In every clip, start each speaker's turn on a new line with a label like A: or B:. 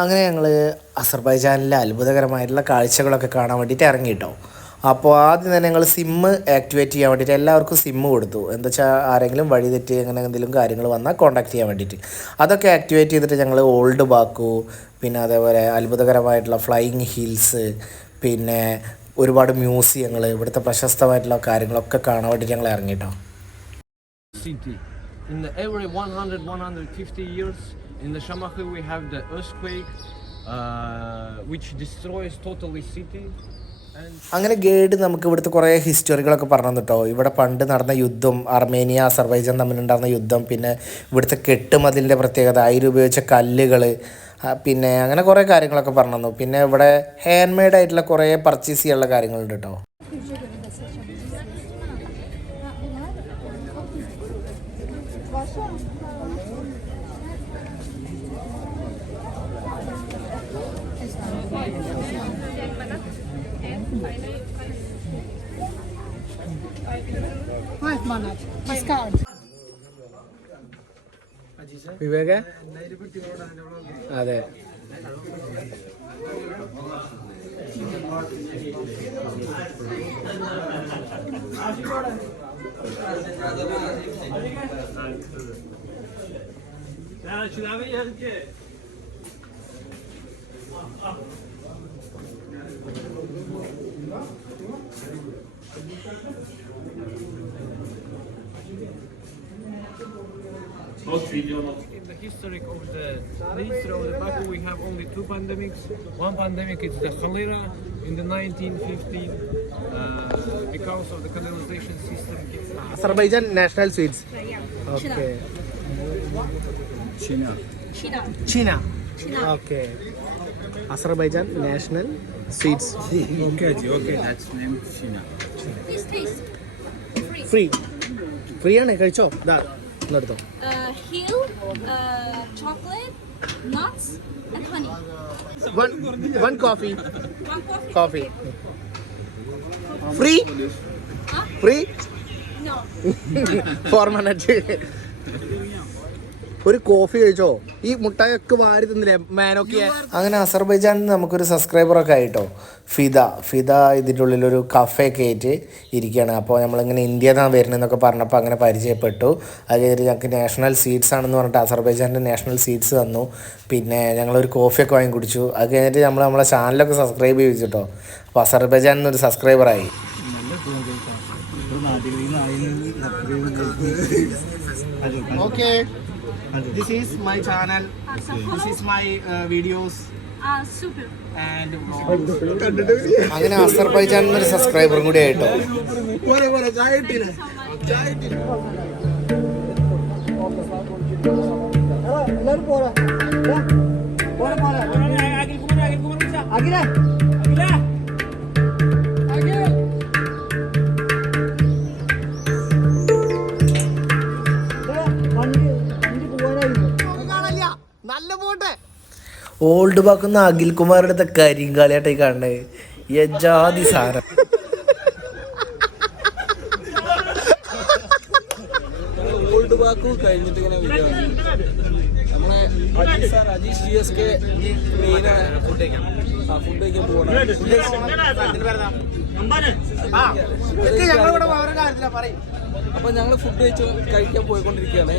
A: അങ്ങനെ ഞങ്ങൾ അസർബൈജാനിലെ അത്ഭുതകരമായിട്ടുള്ള കാഴ്ചകളൊക്കെ കാണാൻ വേണ്ടിയിട്ട് ഇറങ്ങിയിട്ടോ അപ്പോൾ ആദ്യം തന്നെ ഞങ്ങൾ സിമ്മ് ആക്ടിവേറ്റ് ചെയ്യാൻ വേണ്ടിയിട്ട് എല്ലാവർക്കും സിമ്മ് കൊടുത്തു. എന്താ വെച്ചാൽ ആരെങ്കിലും വഴി തെറ്റി അങ്ങനെ എന്തെങ്കിലും കാര്യങ്ങൾ വന്നാൽ കോൺടാക്ട് ചെയ്യാൻ വേണ്ടിയിട്ട്. അതൊക്കെ ആക്ടിവേറ്റ് ചെയ്തിട്ട് ഞങ്ങൾ ഓൾഡ് ബാക്കു പിന്നെ അതേപോലെ അത്ഭുതകരമായിട്ടുള്ള ഫ്ലൈയിങ് ഹിൽസ് പിന്നെ ഒരുപാട് മ്യൂസിയങ്ങൾ ഇവിടുത്തെ പ്രശസ്തമായിട്ടുള്ള കാര്യങ്ങളൊക്കെ കാണാൻ വേണ്ടിയിട്ട് ഞങ്ങൾ
B: ഇറങ്ങിയിട്ടോ. In every 100 150 years in the Shamahu we have the earthquake uh, which destroys totally city.
A: അങ്ങനെ ഗൈഡ് നമുക്ക് ഇവിടുത്തെ കുറേ ഹിസ്റ്ററികളൊക്കെ പറഞ്ഞു കേട്ടോ. ഇവിടെ പണ്ട് നടന്ന യുദ്ധം അർമേനിയ അസർബൈജാൻ തമ്മിലുണ്ടായിരുന്ന യുദ്ധം പിന്നെ ഇവിടുത്തെ കെട്ടുമതിലിന്റെ പ്രത്യേകത അതിലുപയോഗിച്ച കല്ലുകൾ പിന്നെ അങ്ങനെ കുറേ കാര്യങ്ങളൊക്കെ പറഞ്ഞു തന്നു പിന്നെ ഇവിടെ ഹാൻഡ് മെയ്ഡ് ആയിട്ടുള്ള കുറേ പർച്ചേസ് ചെയ്യാനുള്ള കാര്യങ്ങളുണ്ട് കേട്ടോ.
C: Minutes. Discount.
A: വിവേക അതെ
B: in the history of the history of the Baku we have only two pandemics. One pandemic is the cholera in the 1915 uh, because of the canalization system.
A: Azerbaijan national sweets. Okay China. China. China. Okay. Azerbaijan
D: Okay, sweets. okay, that's name China.
C: Please taste.
A: Free free ആണ് കഴിച്ചോ ഇതാ
C: Uh, uh, nuts, and honey. One coffee. Huh?
A: Free
C: No.
A: Four minute ഒരു coffee കഴിച്ചോ? ഈ മുട്ടായൊക്കെ വാരി തന്നില്ലേ മാനൊക്കെ? അങ്ങനെ അസർബൈജാനിൽ നിന്ന് നമുക്കൊരു സബ്സ്ക്രൈബറൊക്കെ ആയിട്ടോ ഫിദ ഫിദ ഇതിന്റെ ഉള്ളിലൊരു കഫേ ഒക്കെ ആയിട്ട് ഇരിക്കുകയാണ്. അപ്പോൾ നമ്മളിങ്ങനെ ഇന്ത്യ നിന്നാണ് വരുന്നതെന്നൊക്കെ പറഞ്ഞപ്പോൾ അങ്ങനെ പരിചയപ്പെട്ടു. അത് കഴിഞ്ഞ് ഞങ്ങൾക്ക് നാഷണൽ സീറ്റ്സ് ആണെന്ന് പറഞ്ഞിട്ട് അസർബൈജാന്റെ നാഷണൽ സീറ്റ്സ് തന്നു. പിന്നെ ഞങ്ങളൊരു കോഫിയൊക്കെ വാങ്ങി കുടിച്ചു. അത് കഴിഞ്ഞിട്ട് നമ്മൾ നമ്മളെ ചാനലൊക്കെ സബ്സ്ക്രൈബ് ചെയ്തിട്ടോ അപ്പോൾ അസർബൈജാനിൽ നിന്ന് ഒരു സബ്സ്ക്രൈബറായി okay this is my channel this is my videos
C: Uh, super.
A: And അങ്ങനെ അസർബൈജാനിൽ നിന്ന് ഒരു സബ്സ്ക്രൈബറും കൂടി ആയിട്ടോ. നല്ല ഓൾഡ് ബാക്കുന്ന അഖിൽ കുമാറിന്റെ അടുത്ത കരിങ്കാളിയായിട്ടായി കാണണേ യജാതി സാരം.
E: ഓൾഡ് ബാക്കു കഴിഞ്ഞിട്ട് ഇങ്ങനെ നമ്മളെ Ajeesh sir Ajeesh G S K മെയിനാണ് food കഴിക്കാൻ ആ. ഫുഡ് കഴിക്കാൻ പോകണം അപ്പൊ ഞങ്ങൾ ഫുഡ് കഴിച്ചു കഴിക്കാൻ പോയിക്കൊണ്ടിരിക്കുകയാണ്.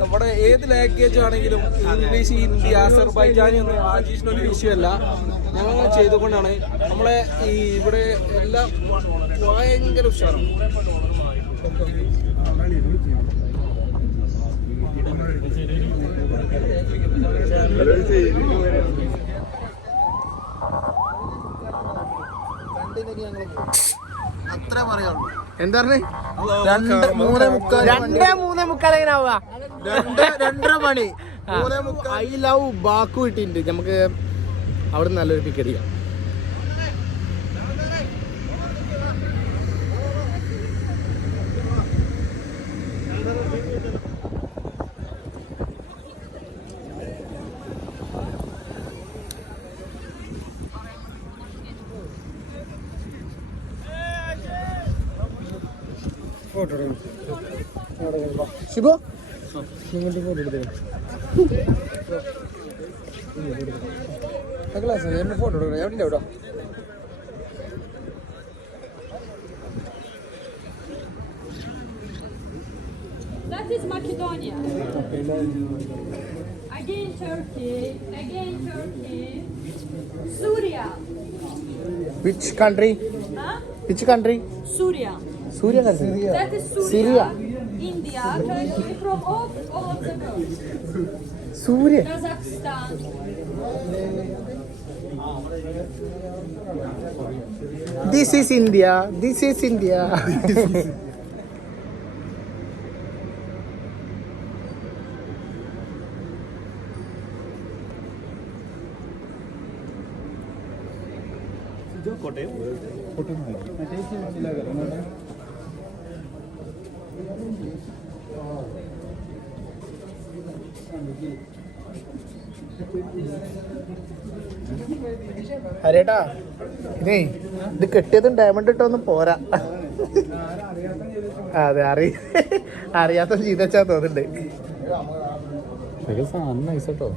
E: നമ്മുടെ ഏത് ലാംഗ്വേജ് ആണെങ്കിലും ഇംഗ്ലീഷ് ഹിന്ദി അസർബൈജാനി ഒന്നും ആജീഷിനൊരു വിഷയമല്ല. ഞങ്ങൾ അങ്ങനെ ചെയ്തുകൊണ്ടാണ് നമ്മളെ ഈ ഇവിടെ എല്ലാം ഭയങ്കര ഉഷാറാണ്.
A: അത്ര പറയുള്ളൂ എന്താ രണ്ട് മൂന്നേ മുക്കാൽ രണ്ടേ മൂന്നേ മുക്കാൽ ആവുക രണ്ടര മണി. ഐ ലവ് ബാക്കു കിട്ടിയിട്ടുണ്ട്. നമുക്ക് അവിടെ നല്ലൊരു പിക്ക് അടിക്കാം ഷിബോ ഇങ്ങോട്ട് ഫോട്ടോ എടുത്തേ
E: ക്ലാസ് എന്നെ ഫോട്ടോ എടുക്കണം എവിടെ എവിടെ
C: That is Macedonia. Again Turkey. Again Turkey. Syria.
A: Which country
C: Huh?
A: Which country
C: Syria.
A: Syria country
C: That is Syria.
A: Syria.
C: India, Turkey, from all, all of the world.
A: Suriye.
C: Kazakhstan.
A: This is India. This is India. कोटे कोटे में ഹരേട്ടാ ഇതേ ഇത് കെട്ടിയതും diamond ഇട്ടൊന്നും പോരാ. അതെ അറി അറിയാത്ത ചെയ്തച്ചാ തോന്നുന്നുണ്ട്.
D: സാധനം നൈസ് കേട്ടോ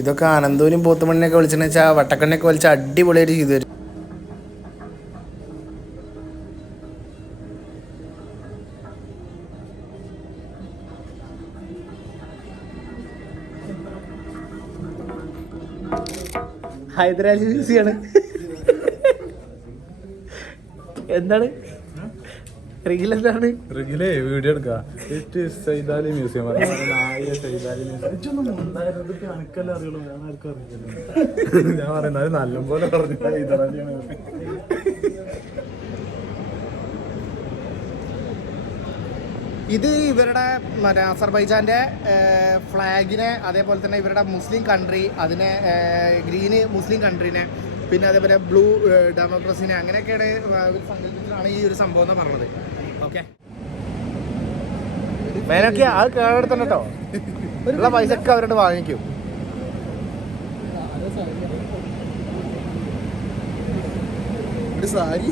A: ഇതൊക്കെ അനന്തൂരും പോത്തുമണ്ണിയൊക്കെ വിളിച്ചെന്ന് വെച്ചാൽ വട്ടക്കണ്ണയൊക്കെ വലിച്ച അടിപൊളിയായിട്ട് ചെയ്തു തരും. ഹൈദരാലി മ്യൂസിയാണ്. എന്താണ്? റീൽ എന്താണ്
D: റിഗിലേ വീഡിയോ എടുക്കുക ഇറ്റ് സൈദാലി മ്യൂസിയം ഞാൻ ആർക്കും അറിയില്ല ഞാൻ പറയുന്നത് നല്ലപോലെ പറഞ്ഞു
A: ഇത് ഇവരുടെ മറ്റേ അസർബൈജാന്റെ ഫ്ലാഗിനെ അതേപോലെ തന്നെ ഇവരുടെ മുസ്ലിം കൺട്രി അതിനെ ഗ്രീന് മുസ്ലിം കൺട്രീനെ പിന്നെ അതേപോലെ ബ്ലൂ ഡെമോക്രസിനെ അങ്ങനെയൊക്കെയാണ് സങ്കല്പത്തിലാണ് ഈ ഒരു സംഭവം എന്ന് പറഞ്ഞത്. ഓക്കെ. മേനൊക്കെ അത് കേടെടുത്തണം കേട്ടോ ഉള്ള പൈസ ഒക്കെ അവരോട് വാങ്ങിക്കും.
E: ഒരു സാരി.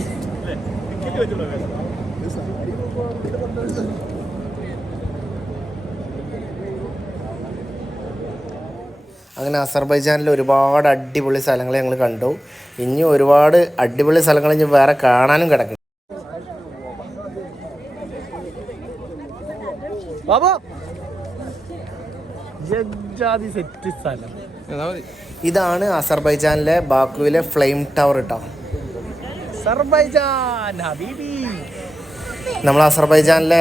A: അങ്ങനെ അസർബൈജാനിൽ ഒരുപാട് അടിപൊളി സ്ഥലങ്ങൾ ഞങ്ങൾ കണ്ടു. ഇനി ഒരുപാട് അടിപൊളി സ്ഥലങ്ങൾ ഇനി വേറെ കാണാനും കിടക്കും
E: സെറ്റ് സ്ഥലം.
A: ഇതാണ് അസർബൈജാനിലെ ബാക്കുവിലെ ഫ്ലെയിം ടവർ കേട്ടോ
E: സർബൈജാൻ ഹബീബി.
A: നമ്മൾ അസർബൈജാനിലെ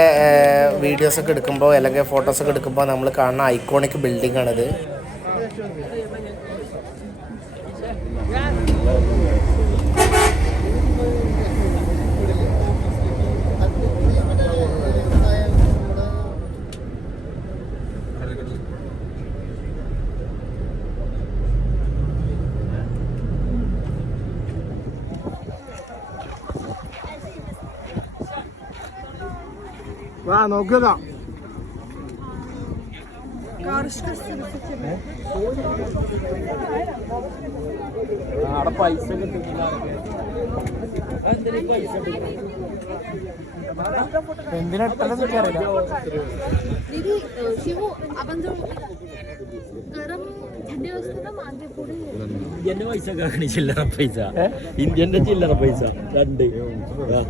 A: വീഡിയോസ് ഒക്കെ എടുക്കുമ്പോൾ അല്ലെങ്കിൽ ഫോട്ടോസ് ഒക്കെ എടുക്കുമ്പോൾ നമ്മൾ കാണുന്ന ഐക്കോണിക് ബിൽഡിംഗ് ആണിത്.
E: വാ നോക്കുക അവിടെ പൈസ കിട്ടുന്നില്ല എന്തിനാ അറിയില്ല
F: दीदी शिवू आपण जर गरम थंडी असते ना मागे पुढे
G: ഇന്ത്യന്റെ പൈസ കാണി ചില്ലറ പൈസ ഇന്ത്യന്റെ ചില്ലറ പൈസ രണ്ട് ആ,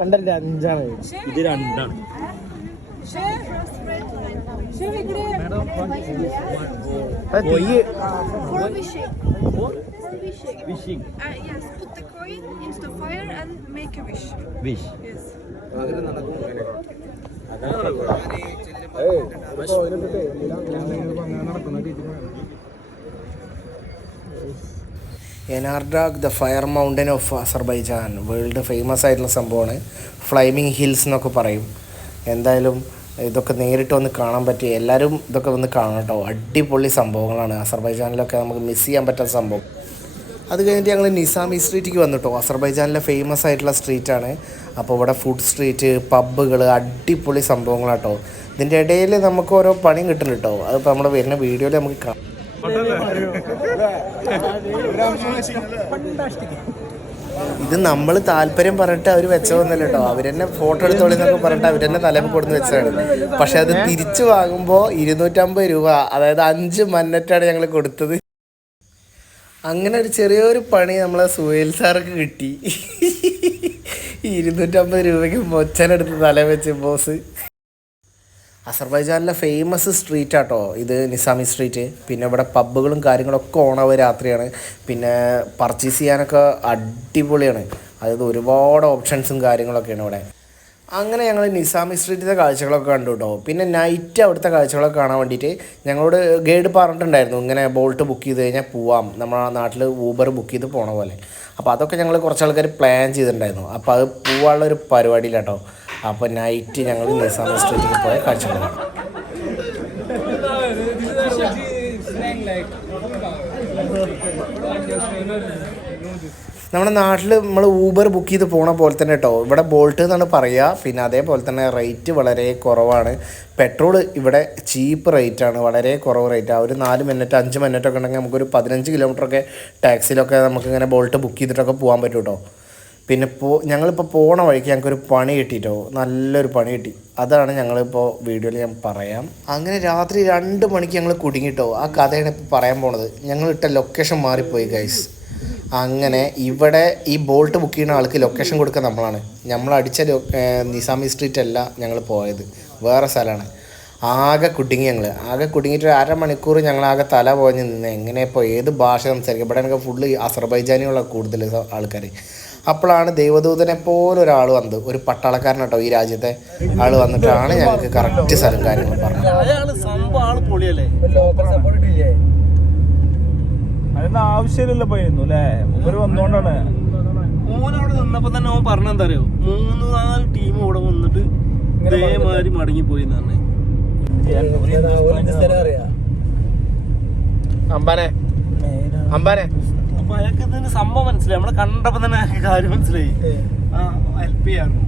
A: രണ്ടല്ല അഞ്ചാണ്
G: ഇത് രണ്ടാണ്
A: പൊയ്യ്
F: for Wishing uh, yes put the coin into the fire and make a wish
G: wish
F: yes
A: Yanardag the fire mountain of Azerbaijan world famous ആയിട്ടുള്ള സംഭവമാണ്. ഫ്ലൈമിങ് ഹിൽസ് എന്നൊക്കെ പറയും. എന്തായാലും ഇതൊക്കെ നേരിട്ട് വന്ന് കാണാൻ പറ്റി എല്ലാവരും ഇതൊക്കെ വന്ന് കാണണം കേട്ടോ. അടിപൊളി സംഭവങ്ങളാണ്. അസർബൈജാനിലൊക്കെ നമുക്ക് മിസ് ചെയ്യാൻ പറ്റാത്ത സംഭവം. അത് കഴിഞ്ഞിട്ട് ഞങ്ങൾ നിസാമി സ്ട്രീറ്റിക്ക് വന്നു കേട്ടോ അസർബൈജാനിലെ ഫേമസ് ആയിട്ടുള്ള സ്ട്രീറ്റാണ് അപ്പോൾ ഇവിടെ ഫുഡ് സ്ട്രീറ്റ് പബ്ബുകൾ അടിപൊളി സംഭവങ്ങളാണ് സംഭവങ്ങളാട്ടോ ഇതിന്റെ ഇടയിൽ നമുക്ക് ഓരോ പണിയും കിട്ടുന്നുണ്ട് കേട്ടോ അതിപ്പോൾ നമ്മുടെ വരുന്ന വീഡിയോയിൽ നമുക്ക് കാണാം. ഇത് നമ്മൾ താല്പര്യം പറഞ്ഞിട്ട് അവർ വെച്ചതൊന്നല്ല കേട്ടോ അവരെന്നെ ഫോട്ടോ എടുത്തോളി എന്നൊക്കെ പറഞ്ഞിട്ട് അവരെന്നെ തലയിൽ കൊടുന്ന് വെച്ചതാണ്. പക്ഷെ അത് തിരിച്ചു വാങ്ങുമ്പോൾ ഇരുന്നൂറ്റമ്പത് രൂപ അതായത് അഞ്ച് മന്നറ്റാണ് ഞങ്ങൾ കൊടുത്തത്. അങ്ങനെ ഒരു ചെറിയൊരു പണി നമ്മളെ സുഹേൽ സാർക്ക് കിട്ടി. ഇരുന്നൂറ്റമ്പത് രൂപയ്ക്ക് മൊച്ചനെടുത്ത് തല വെച്ച് ബോസ്. അസർബൈജാനിലെ ഫേമസ് സ്ട്രീറ്റ് ആട്ടോ ഇത് നിസാമി സ്ട്രീറ്റ് പിന്നെ ഇവിടെ പബ്ബുകളും കാര്യങ്ങളൊക്കെ ഓണാവ് രാത്രിയാണ്. പിന്നെ പർച്ചേസ് ചെയ്യാനൊക്കെ അടിപൊളിയാണ്. അതായത് ഒരുപാട് ഓപ്ഷൻസും കാര്യങ്ങളൊക്കെയാണ് ഇവിടെ. അങ്ങനെ ഞങ്ങൾ നിസാമി സ്ട്രീറ്റിലെ കാഴ്ചകളൊക്കെ കണ്ടു കേട്ടോ പിന്നെ നൈറ്റ് അവിടുത്തെ കാഴ്ചകളൊക്കെ കാണാൻ വേണ്ടിയിട്ട് ഞങ്ങളോട് ഗൈഡ് പറഞ്ഞിട്ടുണ്ടായിരുന്നു. ഇങ്ങനെ ബോൾട്ട് ബുക്ക് ചെയ്ത് കഴിഞ്ഞാൽ പോവാം. നമ്മുടെ നാട്ടിൽ ഊബർ ബുക്ക് ചെയ്ത് പോണ പോലെ. അപ്പോൾ അതൊക്കെ ഞങ്ങൾ കുറച്ച് ആൾക്കാർ പ്ലാൻ ചെയ്തിട്ടുണ്ടായിരുന്നു. അപ്പോൾ അത് പോവാനുള്ള ഒരു പരിപാടിയിലാട്ടോ. അപ്പോൾ നൈറ്റ് ഞങ്ങൾ നിസാമ സ്ട്രീറ്റിൽ പോയ കാഴ്ച നമ്മുടെ നാട്ടിൽ നമ്മൾ ഊബർ ബുക്ക് ചെയ്ത് പോണ പോലെ തന്നെ കേട്ടോ ഇവിടെ ബോൾട്ട് എന്നാണ് പറയുക പിന്നെ അതേപോലെ തന്നെ റേറ്റ് വളരെ കുറവാണ്. പെട്രോൾ ഇവിടെ ചീപ്പ് റേറ്റാണ് വളരെ കുറവ് റേറ്റ് ഒരു നാല് മിനിറ്റ് അഞ്ച് മിനിറ്റ് ഒക്കെ ഉണ്ടെങ്കിൽ നമുക്കൊരു പതിനഞ്ച് കിലോമീറ്ററൊക്കെ ടാക്സിയിലൊക്കെ നമുക്കിങ്ങനെ ബോൾട്ട് ബുക്ക് ചെയ്തിട്ടൊക്കെ പോകാൻ പറ്റും കേട്ടോ പിന്നെ പോ ഞങ്ങളിപ്പോൾ പോണ വഴിക്ക് ഞങ്ങൾക്കൊരു പണി കിട്ടിയിട്ടോ നല്ലൊരു പണി കിട്ടി. അതാണ് ഞങ്ങളിപ്പോൾ വീഡിയോയിൽ ഞാൻ പറയാം. അങ്ങനെ രാത്രി രണ്ട് മണിക്ക് ഞങ്ങൾ കുടുങ്ങിട്ടോ? ആ കഥയാണ് ഇപ്പോൾ പറയാൻ പോണത്. ഞങ്ങൾ ഇട്ട ലൊക്കേഷൻ മാറിപ്പോയി ഗൈസ് അങ്ങനെ ഇവിടെ ഈ ബോൾട്ട് ബുക്ക് ചെയ്യുന്ന ആൾക്ക് ലൊക്കേഷൻ കൊടുക്കുക നമ്മളാണ്. നമ്മൾ അടിച്ച നിസാമി സ്ട്രീറ്റ് അല്ല ഞങ്ങൾ പോയത്. വേറെ സ്ഥലമാണ്. ആകെ കുടുങ്ങി ഞങ്ങൾ ആകെ കുടുങ്ങിയിട്ട് ഒരു അരമണിക്കൂർ ഞങ്ങൾ ആകെ തല പോഞ്ഞ് നിന്ന്. എങ്ങനെ ഇപ്പോൾ ഏത് ഭാഷ സംസാരിക്കും? ഇവിടെ എനിക്ക് ഫുള്ള് അസർബൈജാനിയുള്ള കൂടുതൽ ആൾക്കാർ അപ്പോഴാണ് ദൈവദൂതനെ പോലെ ഒരാൾ വന്നത്. ഒരു പട്ടാളക്കാരൻ കേട്ടോ ഈ രാജ്യത്തെ ആൾ വന്നിട്ടാണ് ഞങ്ങൾക്ക് കറക്റ്റ് സ്ഥലം കാര്യങ്ങൾ പറഞ്ഞത്.
D: ആവശ്യമില്ലല്ലോ പോയിരുന്നു അല്ലേ? ഇവർ വന്നോണ്ടാണ്.
E: മൂന്ന് അവിടെ നിന്നപ്പോ തന്നെ ഓൻ പറഞ്ഞെന്താ അറിയോ മൂന്ന് നാല് ടീം വന്നിട്ട് ഇതേമാതിരി മടങ്ങി പോയി എന്നാണ്
A: അമ്പാനെ അമ്പാനെ
E: അപ്പൊ അയാൾക്ക് ഇതിന് സംഭവം മനസ്സിലായി. നമ്മളെ കണ്ടപ്പോ തന്നെ അയാൾക്ക് കാര്യം മനസ്സിലായി. ആ ഹെൽപ്പ് ചെയ്യാറുണ്ട്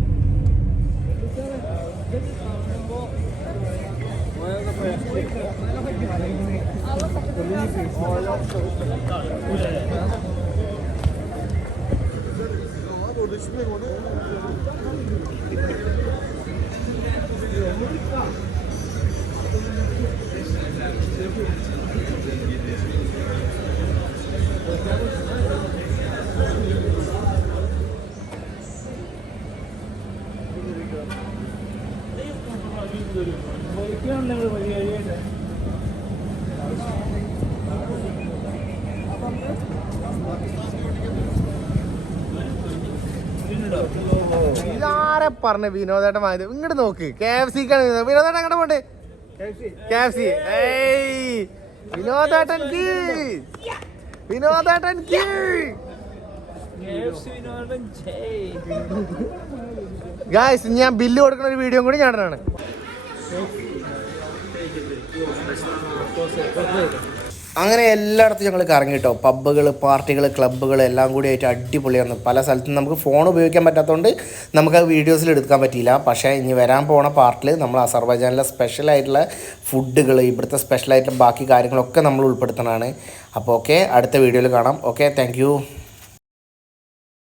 A: ഇതാരെ പറഞ്ഞ വിനോദേട്ടൻ വാങ്ങിയത്? ഇങ്ങോട്ട് നോക്ക്. കെ എഫ് സിക്കാണ് വിനോദേട്ടൻ എങ്ങനെ പോണ്ട് കെ എഫ് സി. ഏയ്. വിനോദേട്ടൻ കീ. വിനോദേട്ടൻ കീ. ഗായ്സ് ഞാൻ ബില്ല് കൊടുക്കുന്ന ഒരു വീഡിയോ കൂടി ഞാനാണ് അങ്ങനെ എല്ലായിടത്തും ഞങ്ങൾ കറങ്ങി കേട്ടോ പബ്ബുകൾ പാർട്ടികൾ ക്ലബ്ബുകൾ എല്ലാം കൂടി ആയിട്ട് അടിപൊളിയാണ് പല സ്ഥലത്തും നമുക്ക് ഫോൺ ഉപയോഗിക്കാൻ പറ്റാത്തതുകൊണ്ട് നമുക്ക് വീഡിയോസിൽ എടുക്കാൻ പറ്റിയില്ല. പക്ഷേ ഇനി വരാൻ പോണ പാർട്ടിൽ നമ്മൾ അസർബൈജാനിലെ സ്പെഷ്യലായിട്ടുള്ള ഫുഡുകൾ ഇവിടുത്തെ സ്പെഷ്യലായിട്ടുള്ള ബാക്കി കാര്യങ്ങളൊക്കെ നമ്മൾ ഉൾപ്പെടുത്തണതാണ് അപ്പോൾ ഓക്കെ അടുത്ത വീഡിയോയിൽ കാണാം. Okay thank